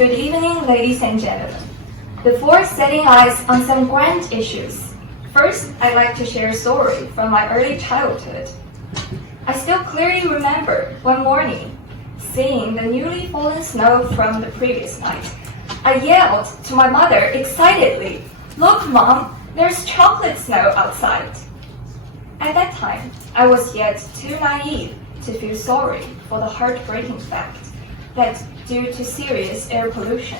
Good evening, ladies and gentlemen. Before setting eyes on some grand issues, first I'd like to share a story from my early childhood. I still clearly remember one morning, seeing the newly fallen snow from the previous night. I yelled to my mother excitedly, "Look, Mom, there's chocolate snow outside." At that time, I was yet too naive to feel sorry for the heartbreaking fact that due to serious air pollution,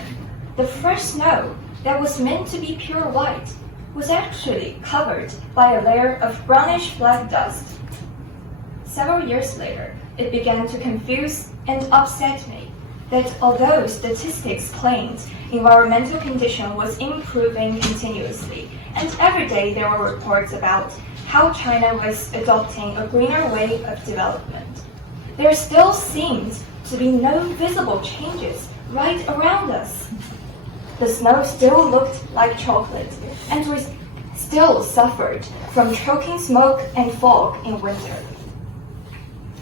the fresh snow that was meant to be pure white was actually covered by a layer of brownish black dust. Several years later, it began to confuse and upset me that although statistics claimed environmental condition was improving continuously, and every day there were reports about how China was adopting a greener way of development, there still seemed to be no visible changes right around us. The snow still looked like chocolate, and we still suffered from choking smoke and fog in winter.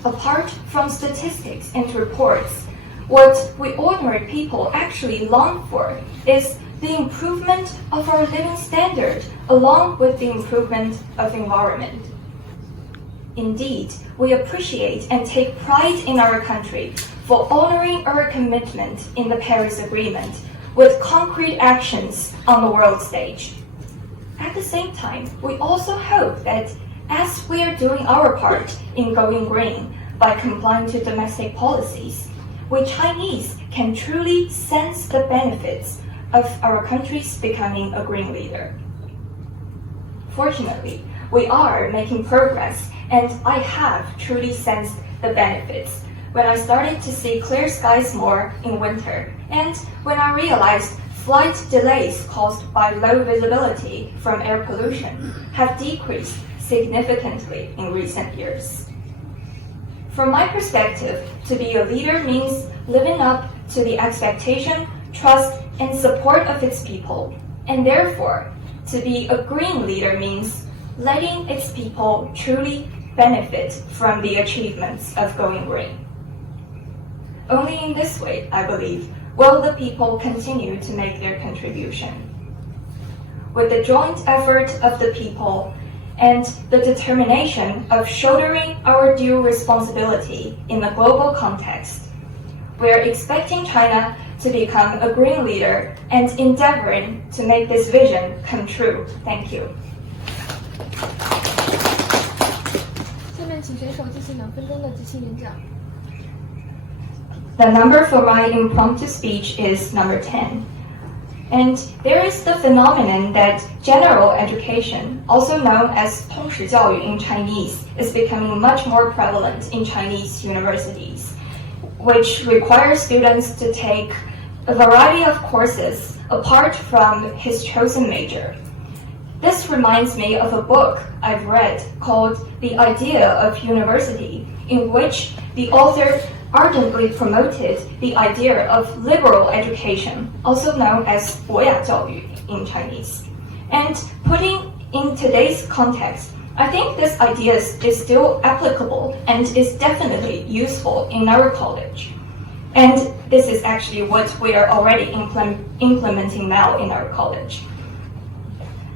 Apart from statistics and reports, what we ordinary people actually long for is the improvement of our living standard along with the improvement of environment. Indeed, we appreciate and take pride in our country for honoring our commitment in the Paris Agreement with concrete actions on the world stage. At the same time, we also hope that as we are doing our part in going green by complying to domestic policies, we Chinese can truly sense the benefits of our country's becoming a green leader. Fortunately, we are making progress, and I have truly sensed the benefits when I started to see clear skies more in winter, and when I realized flight delays caused by low visibility from air pollution have decreased significantly in recent years. From my perspective, to be a leader means living up to the expectation, trust, and support of its people, and therefore, to be a green leader means letting its people truly benefit from the achievements of going green. Only in this way, I believe, will the people continue to make their contribution. With the joint effort of the people and the determination of shouldering our due responsibility in the global context, we are expecting China to become a green leader and endeavoring to make this vision come true. Thank you. 下面请选手进行2分钟的即兴演讲。The number for my impromptu speech is number 10. And there is the phenomenon that general education, also known as 通识教育 in Chinese, is becoming much more prevalent in Chinese universities, which requires students to take a variety of courses apart from his chosen major. This reminds me of a book I've read called The Idea of University, in which the author ardently promoted the idea of liberal education, also known as 博雅教育 in Chinese. And putting in today's context, I think this idea is still applicable and is definitely useful in our college. And this is actually what we are already implementing now in our college.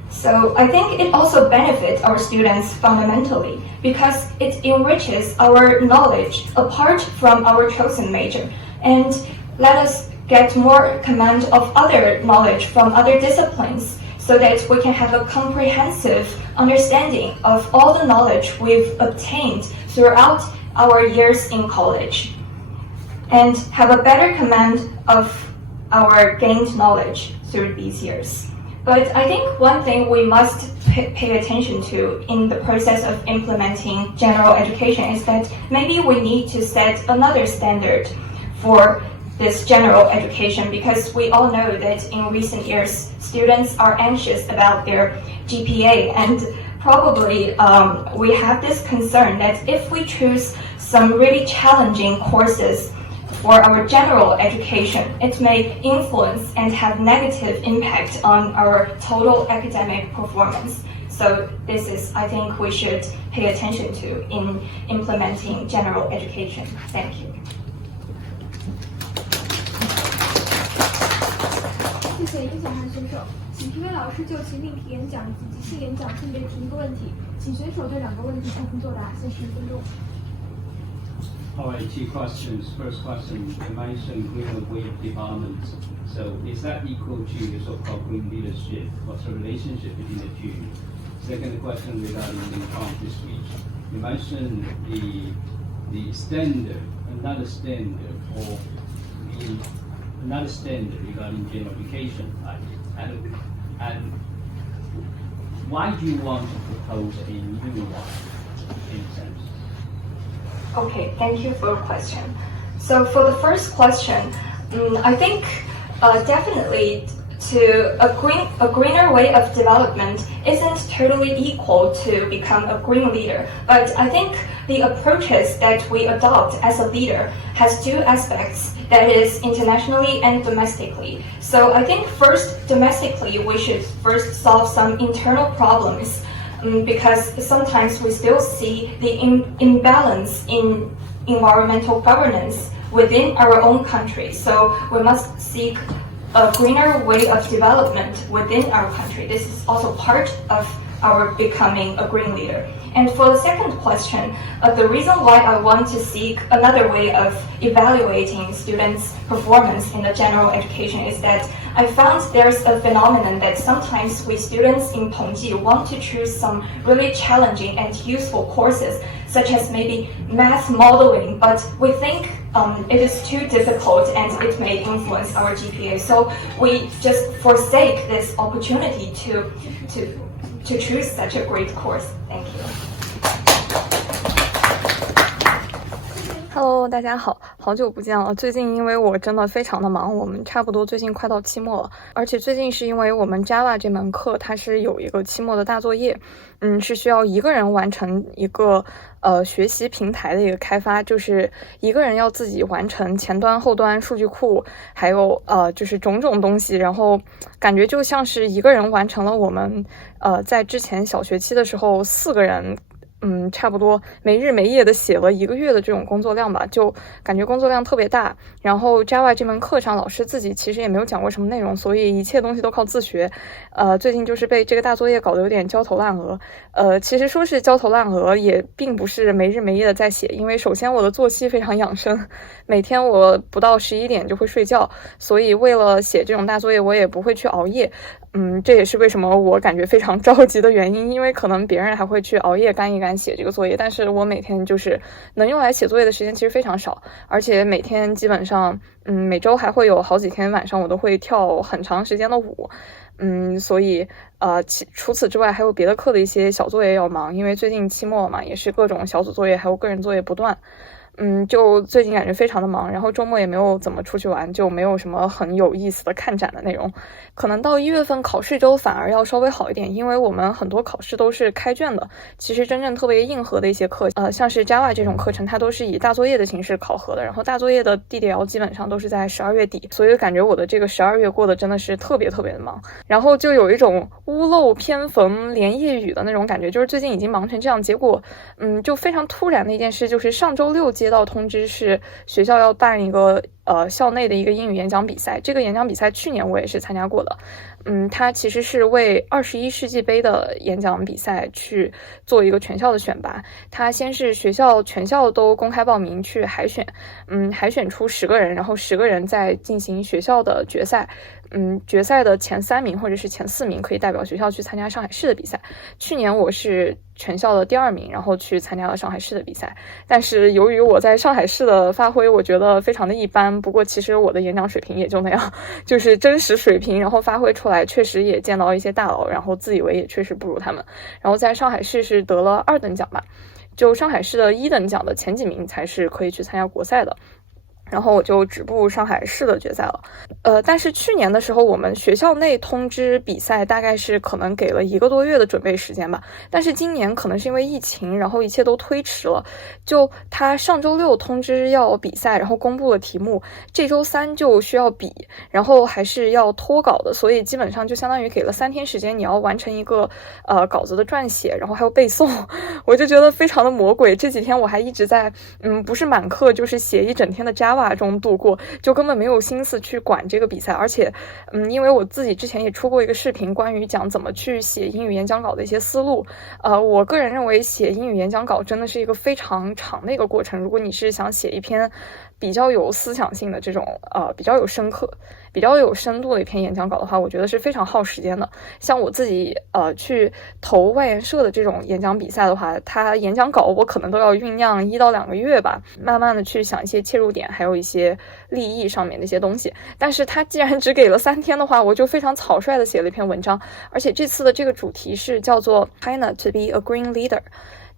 So I think it also benefits our students fundamentally because it enriches our knowledge apart from our chosen major and let us get more command of other knowledge from other disciplines so that we can have a comprehensive understanding of all the knowledge we've obtained throughout our years in college and have a better command of our gained knowledge through these years. But I think one thing we must pay attention to in the process of implementing general education is that maybe we need to set another standard for this general education because we all know that in recent years, students are anxious about their GPA and probably we have this concern that if we choose some really challenging courses for our general education, it may influence and have negative impact on our total academic performance. So this is, I think, we should pay attention to in implementing general education. Thank you. 且应想汉选手，请评委老师就其命题演讲以及即兴演讲分别提一个问题，请选手对2个问题充分作答，限时1分钟。All right, 2 questions. First question, you mentioned green way of development. So is that equal to the so-called green leadership? What's the relationship between the two? Second question regarding the impromptu speech. You mentioned the standard, another standard regarding general education. And why do you want to propose a new one in a sense? Okay, thank you for your question. So for the first question, I think definitely a greener way of development isn't totally equal to become a green leader. But I think the approaches that we adopt as a leader has 2 aspects, that is internationally and domestically. So I think first, domestically, we should first solve some internal problems, because sometimes we still see the imbalance in environmental governance within our own country. So we must seek a greener way of development within our country. This is also part of our becoming a green leader. And for the second question, the reason why I want to seek another way of evaluating students' performance in the general education is that I found there's a phenomenon that sometimes we students in Tongji want to choose some really challenging and useful courses, such as maybe math modeling, but we think it is too difficult and it may influence our GPA. So we just forsake this opportunity to choose such a great course. Thank you. Hello， 大家好，好久不见了。最近因为我真的非常的忙，我们差不多最近快到期末了，而且最近是因为我们 Java 这门课它是有一个期末的大作业，是需要一个人完成一个学习平台的一个开发，就是一个人要自己完成前端、后端、数据库，还有就是种种东西，然后感觉就像是一个人完成了我们在之前小学期的时候4个人。差不多没日没夜的写了1个月的这种工作量吧，就感觉工作量特别大。然后 Java 这门课上老师自己其实也没有讲过什么内容，所以一切东西都靠自学。最近就是被这个大作业搞得有点焦头烂额。其实说是焦头烂额，也并不是没日没夜的在写，因为首先我的作息非常养生，每天我不到11点就会睡觉，所以为了写这种大作业，我也不会去熬夜。这也是为什么我感觉非常着急的原因，因为可能别人还会去熬夜干一干写这个作业，但是我每天就是能用来写作业的时间其实非常少，而且每天基本上每周还会有好几天晚上我都会跳很长时间的舞。所以除此之外还有别的课的一些小作业要忙，因为最近期末嘛，也是各种小组作业还有个人作业不断。就最近感觉非常的忙，然后周末也没有怎么出去玩，就没有什么很有意思的看展的内容。可能到1月份考试周反而要稍微好一点，因为我们很多考试都是开卷的。其实真正特别硬核的一些课，像是 Java 这种课程，它都是以大作业的形式考核的，然后大作业的DDL基本上都是在12月底，所以感觉我的这个12月过得真的是特别特别的忙，然后就有一种屋漏偏逢连夜雨的那种感觉，就是最近已经忙成这样，结果就非常突然的一件事，就是上周6接到通知是学校要办一个校内的一个英语演讲比赛。这个演讲比赛去年我也是参加过的，它其实是为21世纪杯的演讲比赛去做一个全校的选拔。它先是全校都公开报名去海选，海选出10个人，然后10个人再进行学校的决赛。决赛的前3名或者是前4名可以代表学校去参加上海市的比赛。去年我是全校的第2名，然后去参加了上海市的比赛。但是由于我在上海市的发挥，我觉得非常的一般。不过其实我的演讲水平也就那样，就是真实水平，然后发挥出来，确实也见到一些大佬，然后自以为也确实不如他们。然后在上海市是得了2等奖吧，就上海市的1等奖的前几名才是可以去参加国赛的。然后我就止步上海市的决赛了。但是去年的时候，我们学校内通知比赛大概是可能给了1个多月的准备时间吧。但是今年可能是因为疫情，然后一切都推迟了。就他上周6通知要比赛，然后公布了题目，这周3就需要比，然后还是要脱稿的，所以基本上就相当于给了3天时间，你要完成一个稿子的撰写，然后还有背诵。我就觉得非常的魔鬼。这几天我还一直在不是满课就是写一整天的 Java Java 中度过，就根本没有心思去管这个比赛。而且因为我自己之前也出过一个视频关于讲怎么去写英语演讲稿的一些思路，我个人认为写英语演讲稿真的是一个非常长的一个过程。如果你是想写一篇比较有思想性的这种比较有深度的一篇演讲稿的话，我觉得是非常耗时间的。像我自己去投外研社的这种演讲比赛的话，它演讲稿我可能都要酝酿1到2个月吧，慢慢的去想一些切入点，还有一些立意上面的一些东西。但是它既然只给了3天的话，我就非常草率的写了一篇文章，而且这次的这个主题是叫做 China to be a green leader，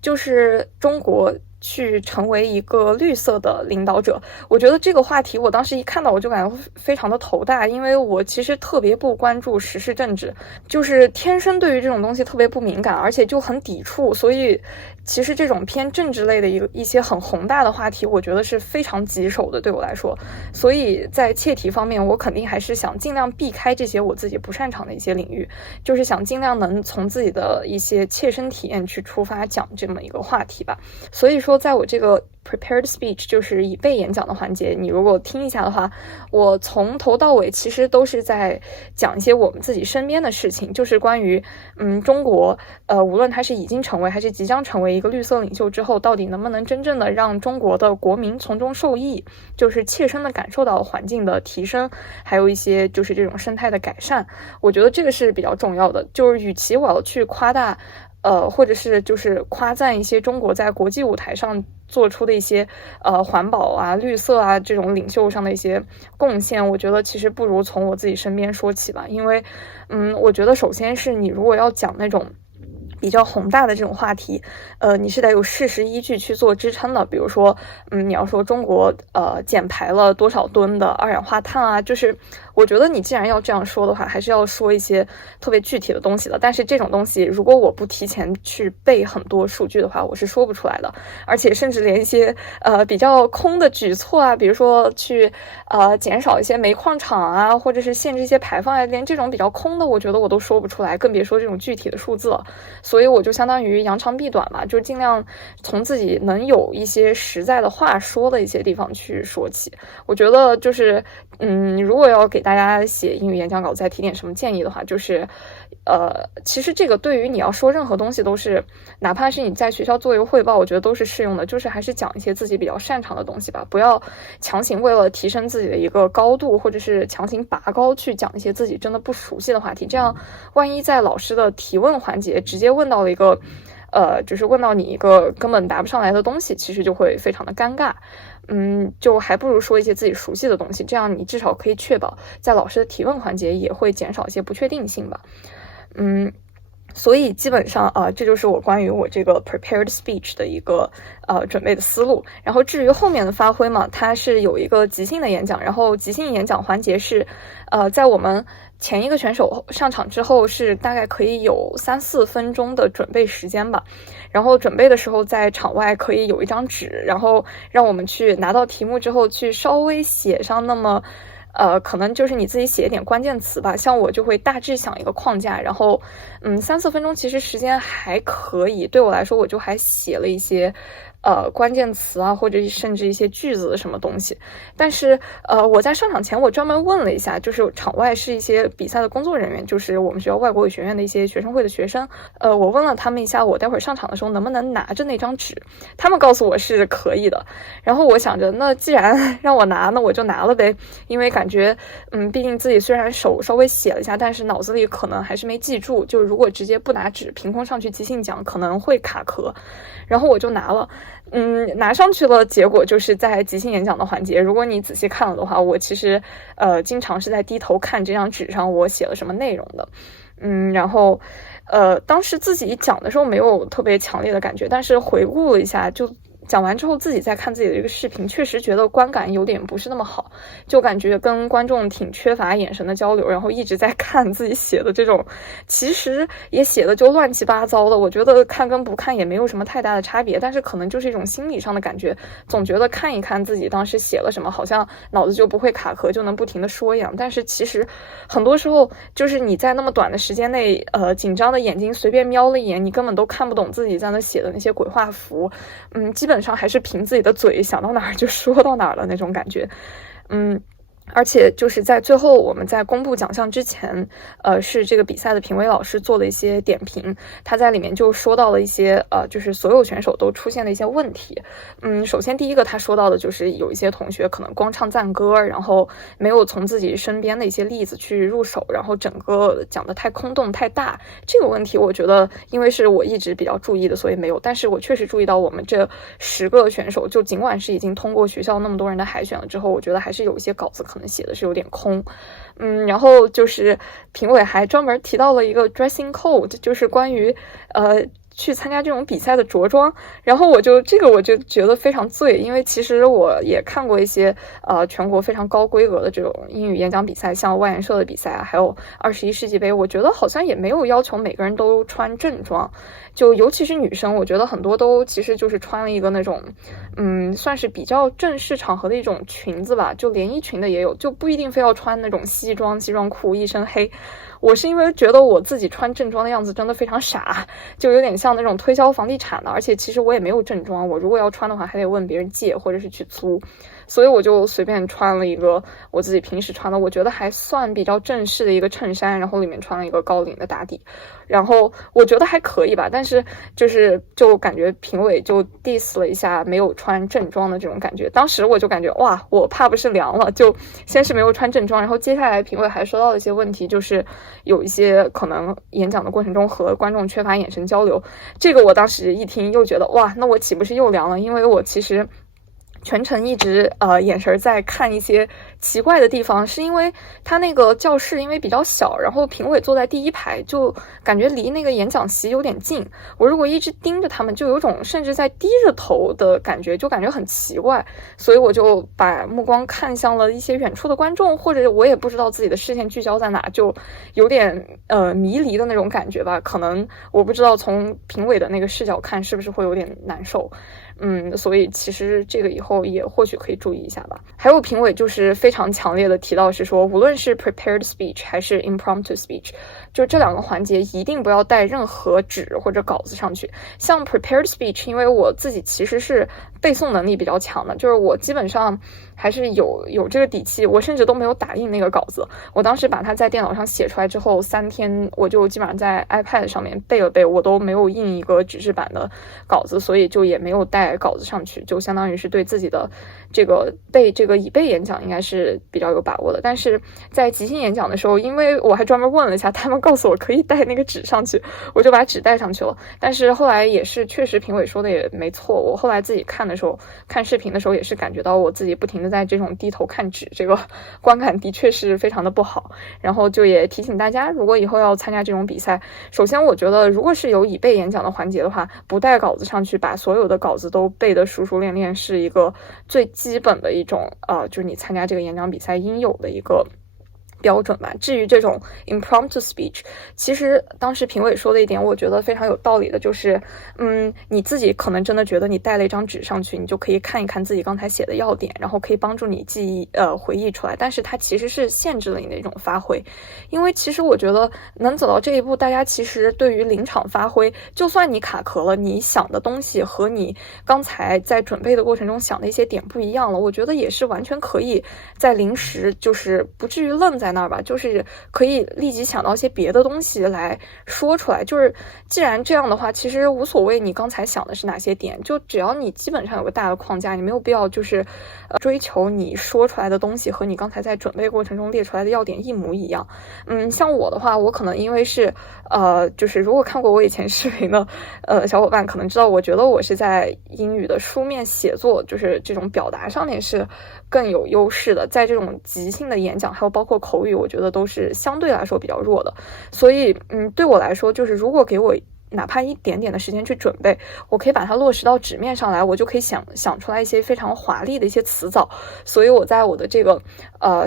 就是中国去成为一个绿色的领导者。我觉得这个话题我当时一看到我就感觉非常的头大，因为我其实特别不关注时事政治，就是天生对于这种东西特别不敏感，而且就很抵触，所以其实这种偏政治类的一些很宏大的话题，我觉得是非常棘手的对我来说。所以在切题方面，我肯定还是想尽量避开这些我自己不擅长的一些领域，就是想尽量能从自己的一些切身体验去出发讲这么一个话题吧。所以说在我这个 prepared speech 就是已备演讲的环节，你如果听一下的话，我从头到尾其实都是在讲一些我们自己身边的事情，就是关于中国无论它是已经成为还是即将成为一个绿色领袖之后，到底能不能真正的让中国的国民从中受益，就是切身的感受到环境的提升，还有一些就是这种生态的改善。我觉得这个是比较重要的，就是与其我要去夸大或者是就是夸赞一些中国在国际舞台上做出的一些环保啊、绿色啊这种领袖上的一些贡献，我觉得其实不如从我自己身边说起吧。因为我觉得首先是你如果要讲那种比较宏大的这种话题，你是得有事实依据去做支撑的。比如说你要说中国减排了多少吨的二氧化碳啊，就是我觉得你既然要这样说的话，还是要说一些特别具体的东西的。但是这种东西如果我不提前去背很多数据的话，我是说不出来的。而且甚至连一些比较空的举措啊，比如说去减少一些煤矿厂啊，或者是限制一些排放啊，连这种比较空的我觉得我都说不出来，更别说这种具体的数字了。所以我就相当于扬长避短嘛，就尽量从自己能有一些实在的话说的一些地方去说起。我觉得就是如果要给大家写英语演讲稿再提点什么建议的话，就是其实这个对于你要说任何东西都是，哪怕是你在学校做一个汇报，我觉得都是适用的，就是还是讲一些自己比较擅长的东西吧，不要强行为了提升自己的一个高度，或者是强行拔高去讲一些自己真的不熟悉的话题。这样万一在老师的提问环节直接问到了一个就是问到你一个根本答不上来的东西，其实就会非常的尴尬。就还不如说一些自己熟悉的东西，这样你至少可以确保在老师的提问环节也会减少一些不确定性吧。所以基本上这就是我关于我这个 prepared speech 的一个准备的思路。然后至于后面的发挥嘛，它是有一个即兴的演讲，然后即兴演讲环节是在我们前一个选手上场之后是大概可以有3-4分钟的准备时间吧。然后准备的时候在场外可以有一张纸，然后让我们去拿到题目之后去稍微写上那么可能就是你自己写一点关键词吧，像我就会大致想一个框架，然后3-4分钟其实时间还可以，对我来说我就还写了一些关键词啊，或者甚至一些句子的什么东西。但是我在上场前我专门问了一下，就是场外是一些比赛的工作人员，就是我们学校外国语学院的一些学生会的学生，我问了他们一下我待会儿上场的时候能不能拿着那张纸，他们告诉我是可以的。然后我想着那既然让我拿，那我就拿了呗，因为感觉毕竟自己虽然手稍微写了一下，但是脑子里可能还是没记住，就如果直接不拿纸凭空上去即兴讲可能会卡壳。然后我就拿了拿上去了，结果就是在即兴演讲的环节，如果你仔细看了的话，我其实经常是在低头看这张纸上我写了什么内容的。然后当时自己讲的时候没有特别强烈的感觉，但是回顾了一下，就讲完之后自己再看自己的这个视频，确实觉得观感有点不是那么好，就感觉跟观众挺缺乏眼神的交流，然后一直在看自己写的这种，其实也写的就乱七八糟的，我觉得看跟不看也没有什么太大的差别，但是可能就是一种心理上的感觉，总觉得看一看自己当时写了什么，好像脑子就不会卡壳，就能不停的说一样。但是其实很多时候就是你在那么短的时间内紧张的眼睛随便瞄了一眼，你根本都看不懂自己在那写的那些鬼画符，基本本上还是凭自己的嘴想到哪儿就说到哪儿了那种感觉。而且就是在最后我们在公布奖项之前，是这个比赛的评委老师做了一些点评，他在里面就说到了一些就是所有选手都出现的一些问题。首先第一个他说到的就是有一些同学可能光唱赞歌，然后没有从自己身边的一些例子去入手，然后整个讲的太空洞太大。这个问题我觉得因为是我一直比较注意的，所以没有，但是我确实注意到我们这10个选手，就尽管是已经通过学校那么多人的海选了之后，我觉得还是有一些稿子可能写的是有点空。然后就是评委还专门提到了一个 dressing code， 就是关于去参加这种比赛的着装，然后我就觉得非常醉，因为其实我也看过一些全国非常高规格的这种英语演讲比赛，像外研社的比赛啊，还有21世纪杯，我觉得好像也没有要求每个人都穿正装，就尤其是女生，我觉得很多都其实就是穿了一个那种算是比较正式场合的一种裙子吧，就连衣裙的也有，就不一定非要穿那种西装裤一身黑。我是因为觉得我自己穿正装的样子真的非常傻，就有点像那种推销房地产的，而且其实我也没有正装，我如果要穿的话还得问别人借或者是去租，所以我就随便穿了一个我自己平时穿的我觉得还算比较正式的一个衬衫，然后里面穿了一个高领的打底，然后我觉得还可以吧，但是就感觉评委就 diss 了一下没有穿正装的这种感觉。当时我就感觉哇，我怕不是凉了，就先是没有穿正装，然后接下来评委还说到了一些问题，就是有一些可能演讲的过程中和观众缺乏眼神交流，这个我当时一听又觉得哇，那我岂不是又凉了，因为我其实全程一直眼神在看一些奇怪的地方，是因为他那个教室因为比较小，然后评委坐在第一排，就感觉离那个演讲席有点近，我如果一直盯着他们，就有种甚至在低着头的感觉，就感觉很奇怪，所以我就把目光看向了一些远处的观众，或者我也不知道自己的视线聚焦在哪，就有点迷离的那种感觉吧，可能我不知道从评委的那个视角看是不是会有点难受。所以其实这个以后也或许可以注意一下吧。还有评委就是非常强烈的提到是说，无论是 prepared speech 还是 impromptu speech， 就这2个环节一定不要带任何纸或者稿子上去。像 prepared speech， 因为我自己其实是背诵能力比较强的，就是我基本上还是有这个底气，我甚至都没有打印那个稿子，我当时把它在电脑上写出来之后3天，我就基本上在 iPad 上面背了背，我都没有印一个纸质版的稿子，所以就也没有带稿子上去，就相当于是对自己的这个已备演讲应该是比较有把握的。但是在即兴演讲的时候，因为我还专门问了一下，他们告诉我可以带那个纸上去，我就把纸带上去了。但是后来也是确实评委说的也没错，我后来自己看视频的时候也是感觉到我自己不停的在这种低头看纸，这个观感的确是非常的不好。然后就也提醒大家，如果以后要参加这种比赛，首先我觉得如果是有已备演讲的环节的话，不带稿子上去，把所有的稿子都背得熟熟练练，是一个最基本的一种就是你参加这个演讲比赛应有的一个标准吧。至于这种 impromptu speech， 其实当时评委说的一点我觉得非常有道理的，就是你自己可能真的觉得你带了一张纸上去，你就可以看一看自己刚才写的要点，然后可以帮助你回忆出来，但是它其实是限制了你的一种发挥。因为其实我觉得能走到这一步，大家其实对于临场发挥，就算你卡壳了，你想的东西和你刚才在准备的过程中想的一些点不一样了，我觉得也是完全可以在临时就是不至于愣在那儿吧，就是可以立即想到一些别的东西来说出来。就是既然这样的话，其实无所谓你刚才想的是哪些点，就只要你基本上有个大的框架，你没有必要就是追求你说出来的东西和你刚才在准备过程中列出来的要点一模一样。像我的话，我可能因为是就是如果看过我以前视频的小伙伴可能知道，我觉得我是在英语的书面写作，就是这种表达上面是更有优势的，在这种即兴的演讲还有包括口语，我觉得都是相对来说比较弱的。所以对我来说，就是如果给我哪怕一点点的时间去准备，我可以把它落实到纸面上来，我就可以想出来一些非常华丽的一些词藻。所以我在我的这个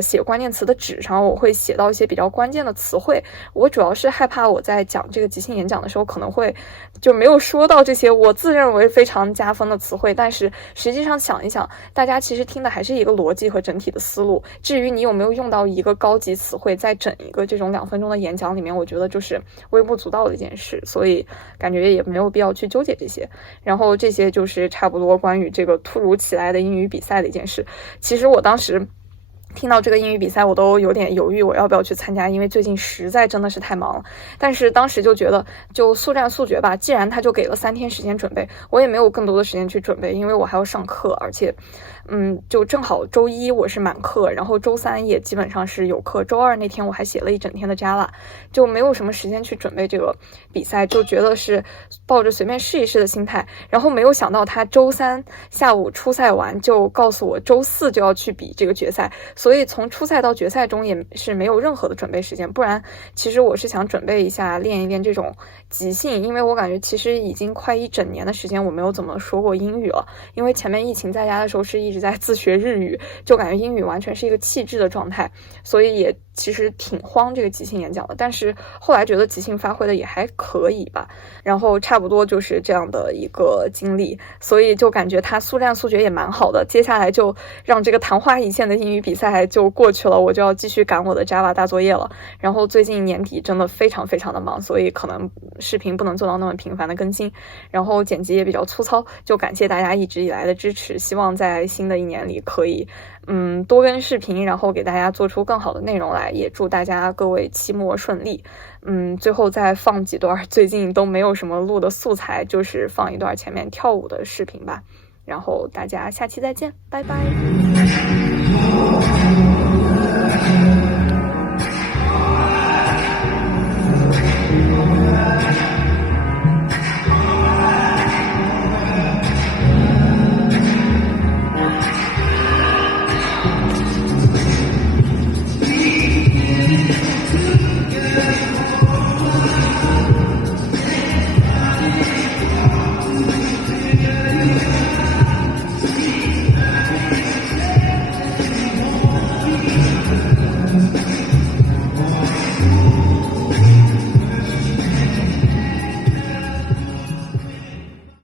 写关键词的纸上，我会写到一些比较关键的词汇。我主要是害怕我在讲这个即兴演讲的时候，可能会就没有说到这些我自认为非常加分的词汇，但是实际上想一想，大家其实听的还是一个逻辑和整体的思路。至于你有没有用到一个高级词汇在整一个这种2分钟的演讲里面，我觉得就是微不足道的一件事。所以感觉也没有必要去纠结这些。然后这些就是差不多关于这个突如其来的英语比赛的一件事。其实我当时听到这个英语比赛，我都有点犹豫我要不要去参加，因为最近实在真的是太忙了。但是当时就觉得就速战速决吧，既然他就给了3天时间准备，我也没有更多的时间去准备，因为我还要上课，而且就正好周一我是满课，然后周三也基本上是有课，周二那天我还写了一整天的 Java， 就没有什么时间去准备这个比赛，就觉得是抱着随便试一试的心态。然后没有想到他周三下午初赛完就告诉我周四就要去比这个决赛，所以从初赛到决赛中也是没有任何的准备时间。不然其实我是想准备一下练一练这种即兴，因为我感觉其实已经快1整年的时间我没有怎么说过英语了，因为前面疫情在家的时候是一直在自学日语，就感觉英语完全是一个弃置的状态，所以也其实挺慌这个即兴演讲的。但是后来觉得即兴发挥的也还可以吧，然后差不多就是这样的一个经历，所以就感觉他速战速决也蛮好的。接下来就让这个昙花一现的英语比赛就过去了，我就要继续赶我的 Java 大作业了。然后最近年底真的非常非常的忙，所以可能视频不能做到那么频繁的更新，然后剪辑也比较粗糙，就感谢大家一直以来的支持，希望在新的一年里可以多更视频，然后给大家做出更好的内容来，也祝大家各位期末顺利。最后再放几段最近都没有什么录的素材，就是放一段前面跳舞的视频吧。然后大家下期再见，拜拜。